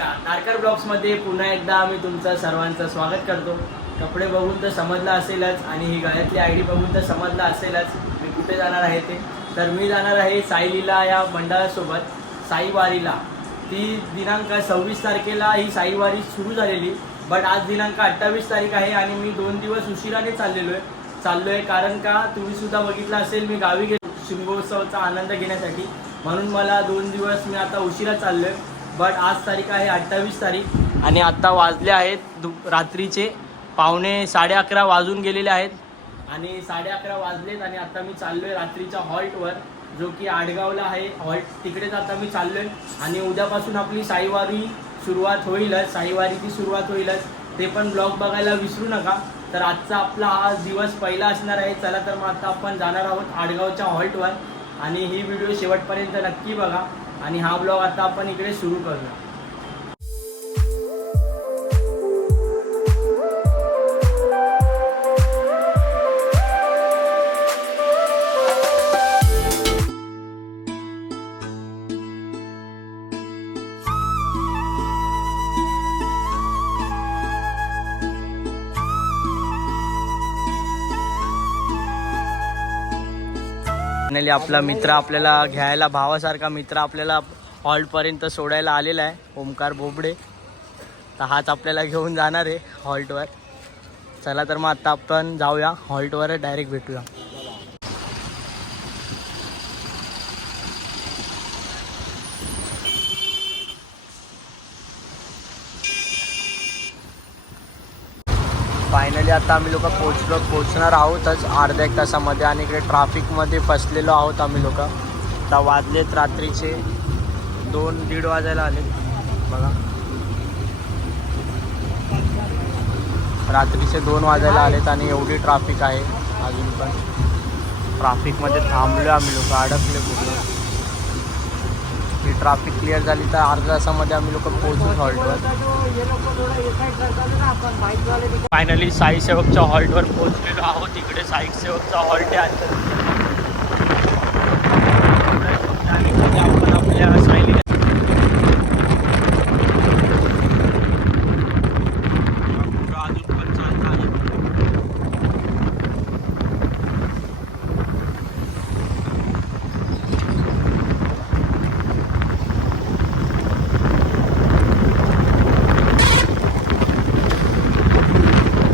नारकर ब्लॉग्समध्ये पुन्हा एकदा आम्ही तुमचं सर्वांचं स्वागत करतो. कपडे बघून तर समजलं असेलच आणि ही गळ्यातली आय डी बघून तर समजलं असेलच मी कुठे जाणार आहे ते. तर मी जाणार आहे साईलीला या मंडळासोबत साईवारीला. ती दिनांक सव्वीस तारखेला ही साईवारी सुरू झालेली बट आज दिनांक अठ्ठावीस तारीख आहे आणि मी दोन दिवस उशिराने चाललेलो आहे चाललो आहे कारण का तुम्ही सुद्धा बघितलं असेल मी गावी गेलो. शिमगोत्सवाचा आनंद घेण्यासाठी. म्हणून मला दोन दिवस मी आता उशिरा चाललो आहे बट आज तारीख आहे अठ्ठावीस तारीख आणि आत्ता वाजले आहेत दु रात्रीचे. पावणे साडे अकरा वाजून गेलेले आहेत. आणि साडे अकरा वाजलेत आणि आता मी चाललो आहे रात्रीच्या हॉल्टवर जो की आडगावला आहे. हॉल्ट तिकडेच आता मी चाललो आहे आणि उद्यापासून आपली साईवारी सुरुवात होईलच साईवारीची सुरुवात होईलच. ते पण ब्लॉग बघायला विसरू नका. तर आजचा आपला हा दिवस पहिला असणार आहे. चला तर मग आता आपण जाणार आहोत आडगावच्या हॉल्टवर. आणि ही व्हिडिओ शेवटपर्यंत नक्की बघा. आणि हा ब्लॉग आता आपण इकडे सुरू करूया. फायनली आपला मित्र आपल्याला घ्यायला भावासारखा मित्र आपल्याला हॉल्टपर्यंत सोडायला आलेला आहे ओमकार बोबडे. तर हाच आपल्याला घेऊन जाणार आहे हॉल्टवर चला तर मग आता आपण जाऊया हॉल्टवर डायरेक्ट भेटूया. फायनली आता आम्ही लोक पोचलो पोचणार आहोतच अर्ध्या एक तासामध्ये आणि इकडे ट्राफिकमध्ये फसलेलो आहोत आम्ही लोक. आता वाजलेत रात्रीचे दोन दीड वाजायला आले बघा. रात्रीचे दोन वाजायला आलेत आणि एवढी ट्राफिक आहे. अजून पण. ट्राफिकमध्ये थांबलो आम्ही लोक अडकले पूर्ण. ट्राफिक क्लिअर झाली तर अर्ध्या तासामध्ये आम्ही लोक पोहोचू हॉल्टवर फायनली साई सेवकच्या हॉल्टवर पोहोचलेलो आहोत. इकडे साई सेवकचा हॉल्ट आहे आणि इथे आपण आपल्या सायली अजून पण चालतं आहे.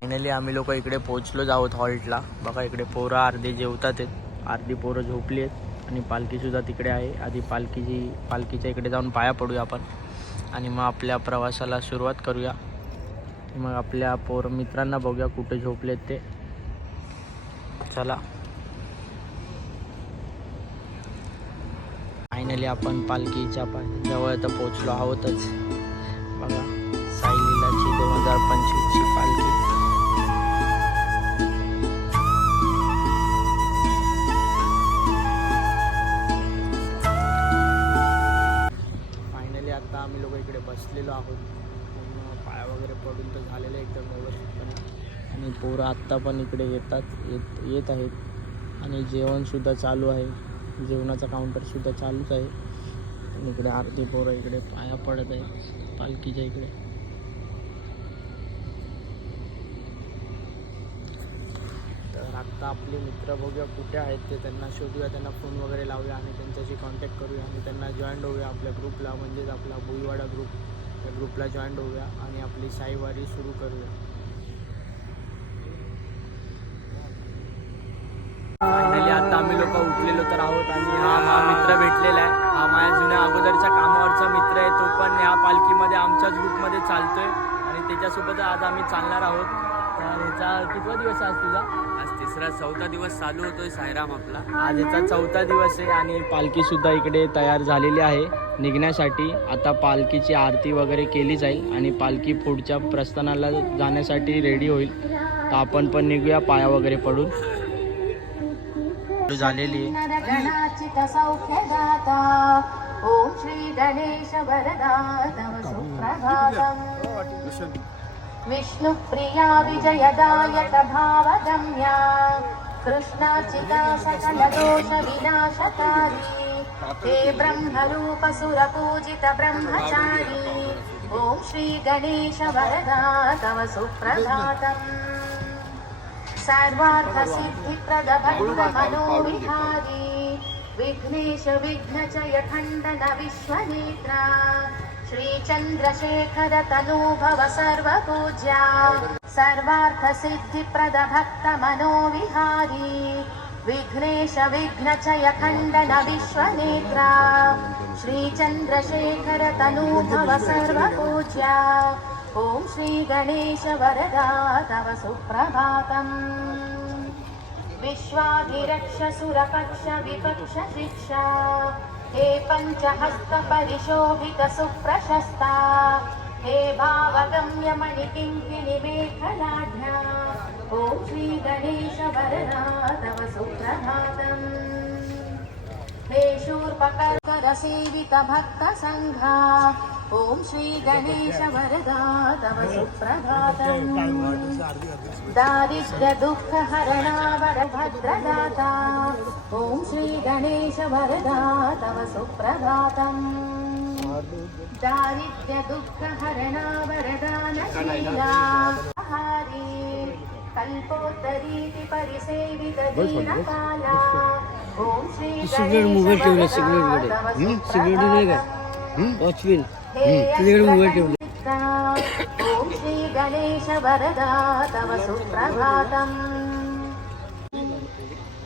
फायनली आम्ही लोक इकडे पोहोचलोच आहोत हॉल्टला. बघा इकडे पोरं अर्धे जेवतात आहेत. अर्धी पोरं झोपली आहेत. आणि पालखीसुद्धा तिकडे आहे. आधी पालखीची पालखीच्या इकडे जाऊन पाया पडूया आपण. आणि मग आपल्या प्रवासाला सुरुवात करूया. मग आपल्या पोर मित्रांना बघूया कुठे झोपलेत ते. चला. फायनली आपण पालखीच्या जवळ तर पोचलो आहोतच. बघा साईलीलाची दोन हजार पंचवीसची आम्ही लोक इकडे बसलेलो आहोत. पाया वगैरे पडून तर झालेलं आहे एकदम व्यवस्थितपणे. आणि पोरं आत्ता पण इकडे येतात येत येत आहेत. आणि जेवणसुद्धा चालू आहे. जेवणाचा काउंटरसुद्धा चालूच आहे. आणि इकडे आरती पोरं इकडे पाया पडत आहेत. पालखीच्या इकडे. आता आपले मित्र बघूया कुठे आहेत ते. त्यांना शोधूया त्यांना फोन वगैरे लावूया आणि त्यांच्याशी कॉन्टॅक्ट करूया आणि त्यांना जॉईंट होऊया आपल्या ग्रुपला म्हणजेच आपला भुईवाडा ग्रुप त्या ग्रुपला जॉईंट होऊया आणि आपली साईवारी सुरू करूया. फायनली आता आम्ही लोक उठलेलो तर आहोत आणि हा माझा मित्र भेटलेला आहे. हा माझ्या जुन्या अगोदरच्या कामावरचा मित्र आहे. तो पण ह्या पालखीमध्ये आमच्याच ग्रुपमध्ये चालतोय. आणि त्याच्यासोबत आज आम्ही चालणार आहोत. तर ह्याचा कितवा दिवस आज तुझा? तिसरा चौथा दिवस चालू होतोय सायराम आपला. आज याचा चौथा दिवस आहे आणि पालखी सुद्धा इकडे तयार झालेली आहे. निघण्यासाठी आता पालखीची आरती वगैरे केली जाईल आणि पालखी पुढच्या प्रस्थानाला जाण्यासाठी रेडी होईल. तर आपण पण निघूया पाया वगैरे पडून. झालेली ॐ श्री गणेश वरदा विष्णुप्रिया विजयदायक भावगम्या कृष्णाचिता सकलदोष विनाशकारी हे ब्रह्मरूप सुरपूजित ब्रह्मचारी श्री गणेश वरदा तव सुप्रभातम्। सर्वार्थसिद्धिप्रद मनोविहारी विघ्नेश विघ्नचय खण्डन विश्वनेत्रा श्रीचन्द्रशेखरतनूभव सर्वपूज्या सर्वार्थसिद्धिप्रदभक्तमनोविहारी विघ्नेश विघ्न खण्डन विश्वनेत्रा श्रीचन्द्रशेखरतनूभव सर्वपूज्या ॐ श्रीगणेश वरदा तव सुप्रभातम् विश्वाभिरक्ष सुरपक्ष विपक्ष शिक्षा हे पञ्चहस्त परिशोभित सुप्रशस्ता हे भावगम्य मणिकिङ्किणि मेखलाढ्या ॐ श्रीगणेश वरदा तव सुप्रभातम् हे शूर्पकर्कर सेवित भक्त सङ्घा ॐ श्री गणेश वरदा तव सुप्रभातम्। दारिद्र्य दुःख हरणावर भद्रदाता। ॐ श्री गणेश वरदा तव सुप्रभातम्। दारिद्र्य दुःख हरणावरदानशीला हारी कल्पोत्तरीति परिसेवित दीनकाला ॐ श्री ठेवला सिगरेट नाही का? वॉचविल ॐ श्री गणेश वरदा तव सुप्रभातम्.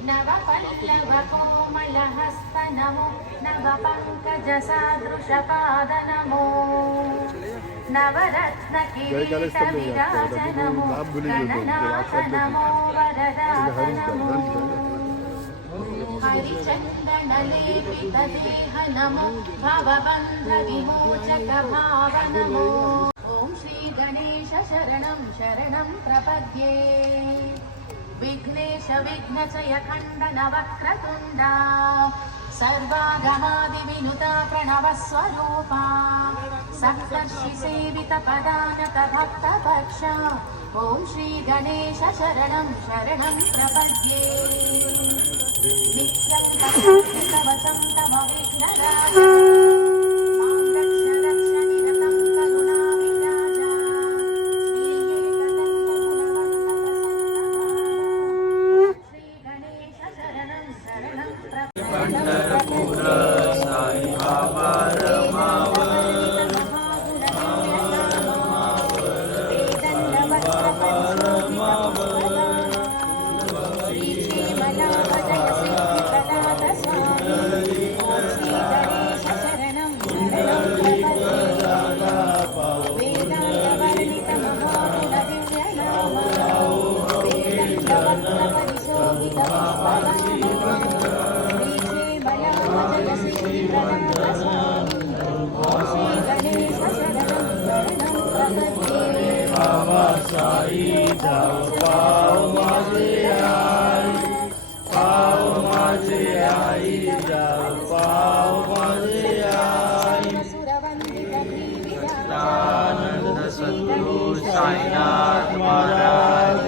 नवपल्लव कोमलहस्त नमो नवपङ्कजसादृशपाद नमो नवरत्न किरीट विराज नमो गणनाथ नमो वरदात नमो हरिचन्दन लेपित देह नमो भवबन्ध विमोचक भाव नमो ॐ श्री गणेश शरणं शरणं प्रपद्ये विघ्नेश विघ्नचय खण्डन वक्रतुण्डा सर्वागमादिविनुता प्रणवस्वरूपा सप्तर्षि सेवित पदानत भक्तपक्ष ॐ श्री गणेश शरणं शरणं प्रपद्ये విశ్వం आनंद सद्गुरु साईनाथ महाराज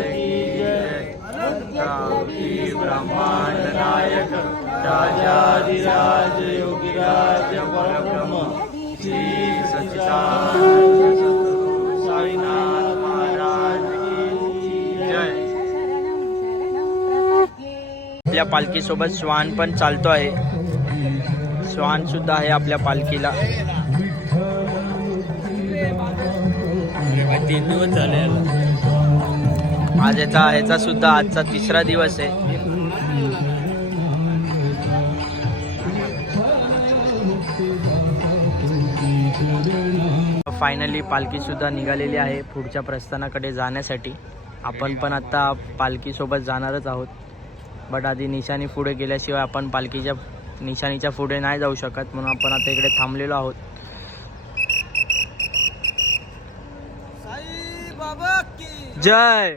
की ब्रह्मांड नायक राजाधिराज योगीराज परब्रह्म श्री सच्चिदानंद आपल्या पालखीसोबत श्वान पण चालतो आहे. श्वान सुद्धा आहे आपल्या पालखीला. तीन दिवस झाले आज याचा ह्याचा सुद्धा आजचा तिसरा दिवस आहे. फायनली पालखी सुद्धा निघालेली आहे पुढच्या प्रस्थानाकडे जाण्यासाठी. आपण पण आता पालखीसोबत जाणारच आहोत. बट आधी निशाणी पुढे गेल्याशिवाय आपण पालखीच्या निशाणीच्या पुढे नाही जाऊ शकत म्हणून आपण आता इकडे थांबलेलो आहोत. जय!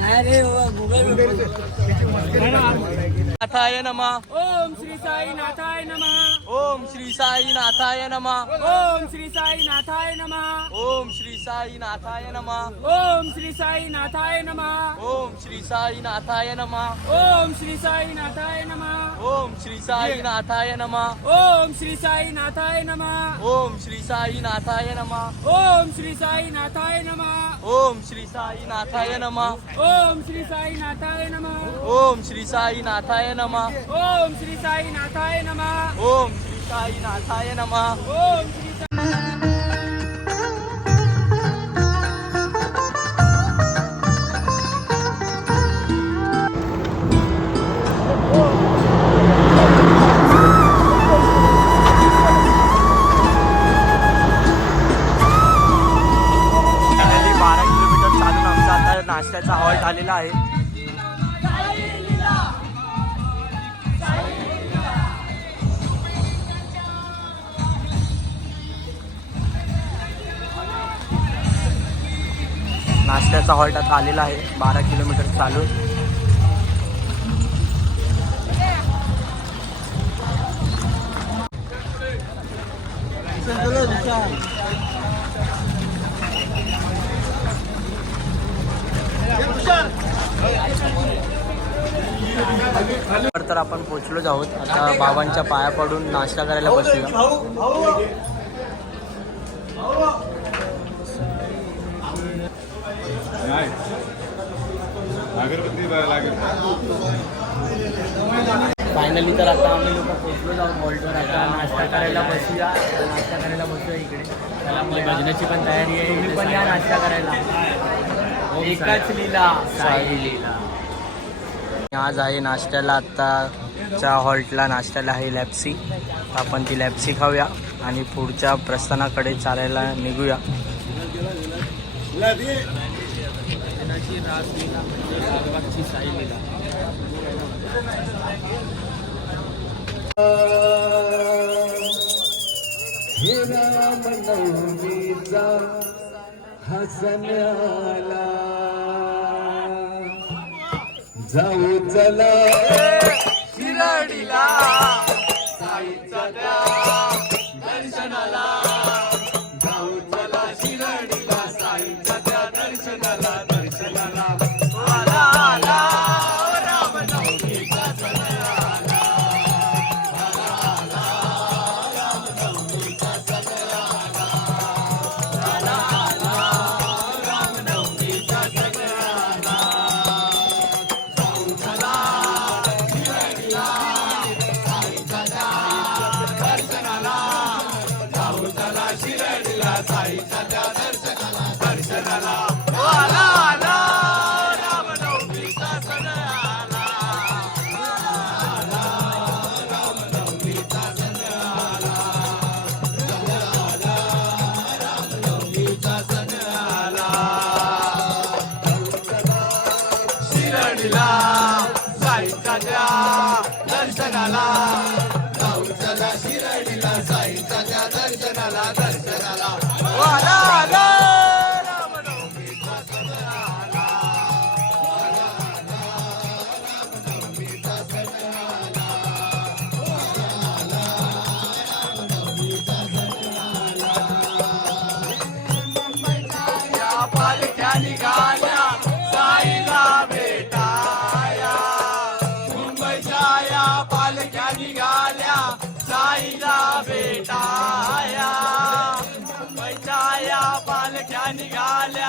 नाथाय नमा ओम श्री साई नाथाय नमः ओम श्री साई नाथाय नमा ओम श्री साई नाथाय नमः ओम श्री साई नाथाय नमा ओम श्री साई नाथाय नमः ओम श्री साई नाथाय नमा ओम श्री साई नाथाय नमः ओम श्री साई नाथाय नमा ओम श्री साई नाथाय नमः ओम श्री साई नाथाय नमा ओम श्री साई नाथाय नमः ओम श्री साई नाथाय नमा ओम श्री साई नाथाय नमः। ओम श्री साई नाथाय नमा। ओम श्री साई नाथाय नमः। ओम श्री साई नाथाय नमा। ओम श्री नाश्त्याचा हॉल्ट आता आलेला आहे. बारा किलोमीटर चालू तर आपण पोचलोच आहोत. आता बाबांच्या पाया पडून नाश्ता करायला बसूया अगरबत्ती लागेल फायनली तर आता आम्ही लोक पोचलो आहोत हॉल्टवर आता नाश्ता करायला बसूया. नाश्ता करायला बसूया इकडे. त्याला आपल्या भजनाची पण तयारी आहे. तुम्ही पण या नाश्ता करायला. एकाच लीला. साई लीला. आज आहे नाश्त्याला आत्ताच्या हॉल्टला नाश्त्याला आहे लॅप्सी आपण ती लॅप्सी खाऊया आणि पुढच्या प्रस्थानाकडे चालायला निघूया. साई लीला. हे राम नवमीचा हसण्याला जाऊ चला. शिराडीला साईचा त्या. झाला जाऊन सदा शिरडीला साईचा त्या दर्शनाला पालख्या निघाल्या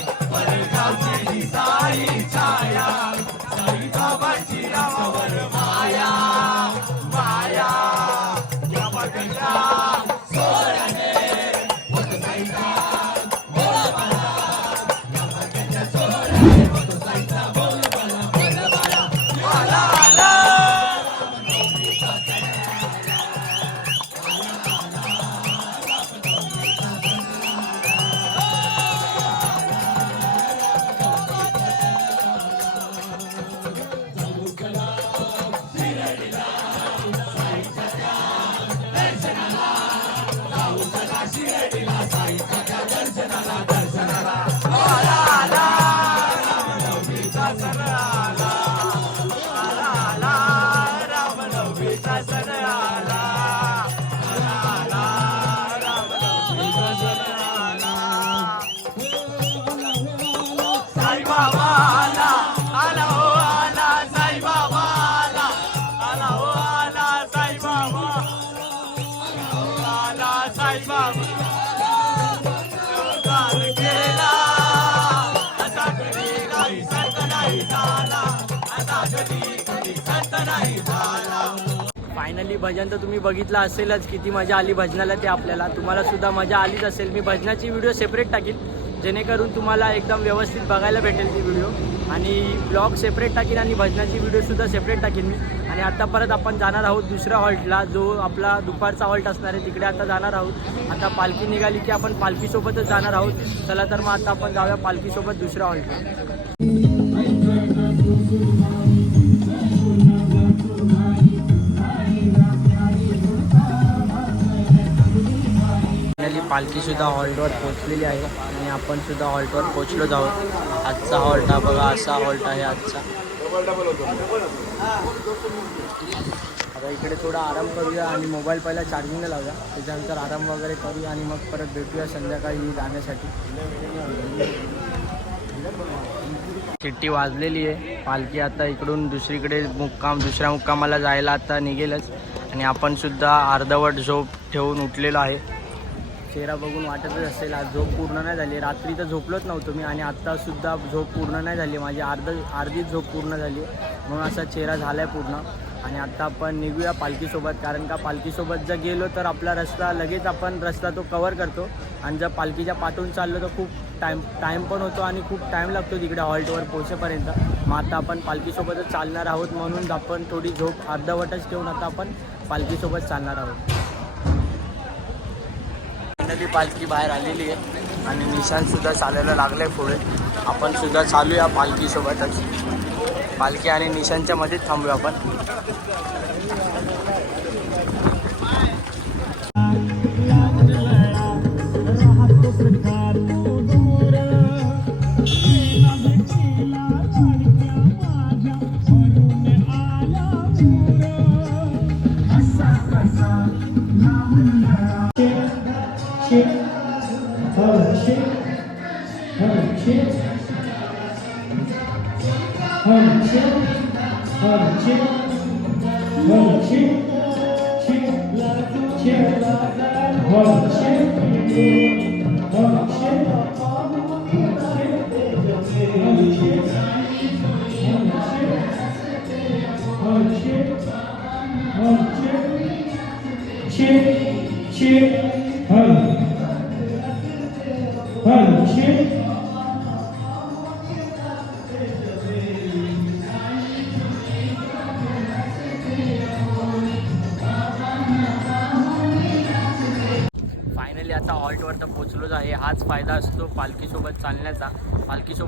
फायनली भजन तर तुम्ही बघितलं असेलच किती मजा आली भजनाला ते आपल्याला. तुम्हाला सुद्धा मजा आलीच असेल. मी भजनाची व्हिडिओ सेपरेट टाकीन. जेणेकरून तुम्हाला एकदम व्यवस्थित बघायला भेटेल ती व्हिडिओ आणि ब्लॉग सेपरेट टाकीन आणि भजनाची व्हिडिओसुद्धा सेपरेट टाकीन मी. आणि आता परत आपण जाणार आहोत दुसऱ्या हॉल्टला जो आपला दुपारचा हॉल्ट असणार आहे तिकडे आता जाणार आहोत. आता पालखी निघाली की आपण पालखीसोबतच जाणार आहोत. चला तर मग आता आपण जाऊया पालखीसोबत दुसऱ्या हॉल्टला पालखीसुद्धा हॉल्टवर पोचलेली आहे आणि आपण सुद्धा हॉल्टवर पोचलोच आहोत आजचा हॉल्ट हा बघा असा हॉल्ट आहे आजचा. आता इकडे थोडा आराम करूया आणि मोबाईल पहिला चार्जिंगला लावूया. त्याच्यानंतर आराम वगैरे करूया आणि मग परत भेटूया संध्याकाळी जाण्यासाठी. चिठ्ठी वाजलेली आहे. पालखी आता इकडून दुसरीकडे मुक्काम दुसऱ्या मुक्कामाला जायला आता निघेलच. आणि आपण सुद्धा अर्धवट झोप ठेवून उठलेलो आहे. चेहरा बघून वाटतच असेल आज झोप पूर्ण नाही झाली. रात्री तर झोपलोच नव्हतो मी आणि आत्तासुद्धा झोप पूर्ण नाही झाली. माझी अर्ध अर्धीच झोप पूर्ण झाली. म्हणून असा चेहरा झाला आहे पूर्ण. आणि आत्ता आपण निघूया पालखीसोबत. कारण का पालखीसोबत जर गेलो तर आपला रस्ता लगेच आपण रस्ता तो कवर करतो. आणि जर पालखीच्या पाठून चाललो तर खूप टाईम टाईम पण होतो आणि खूप टाईम लागतो तिकडे हॉल्टवर पोहोचेपर्यंत. मग आता आपण पालखीसोबतच चालणार आहोत म्हणून आपण थोडी झोप अर्धवटच ठेवून आता आपण पालखीसोबत चालणार आहोत. फायनली पालखी बाहेर आलेली आहे. आणि निशानसुद्धा सुद्धा चालायला आहे पुढे. आपण सुद्धा चालूया पालखीसोबतच. पालखी आणि निशांच्या मध्येच थांबूया आपण.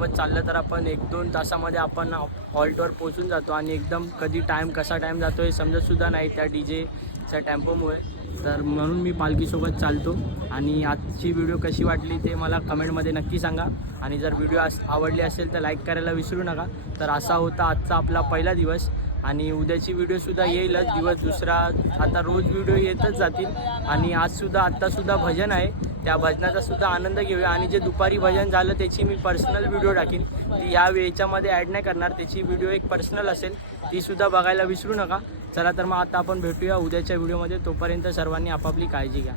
सोबत चाललं तर आपण एक दोन तासामध्ये आपण हॉल्टवर पोचून जातो आणि एकदम कधी टाईम कसा टाईम जातो हे समजतसुद्धा नाही त्या डी जेच्या टेम्पोमुळे तर म्हणून मी पालखीसोबत चालतो आणि आजची व्हिडिओ कशी वाटली ते मला कमेंटमध्ये नक्की सांगा. आणि जर व्हिडिओ अस आवडली असेल तर लाईक करायला विसरू नका. तर असा होता आजचा आपला पहिला दिवस आणि उद्याची व्हिडिओसुद्धा येईलच. दिवस दुसरा आता रोज व्हिडिओ येतच जातील. आणि आजसुद्धा आत्तासुद्धा भजन आहे. त्या भजनाचा सुद्धा आनंद घेऊया. आणि जे दुपारी भजन झालं त्याची मी पर्सनल व्हिडिओ टाकीन. ती या वेळेच्यामध्ये ॲड नाही करणार. त्याची व्हिडिओ एक पर्सनल असेल तीसुद्धा बघायला विसरू नका. चला तर मग आता आपण भेटूया उद्याच्या व्हिडिओमध्ये तोपर्यंत सर्वांनी आपापली काळजी घ्या.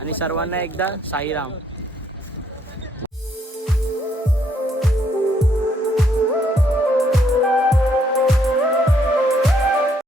आणि सर्वांना एकदा साईराम.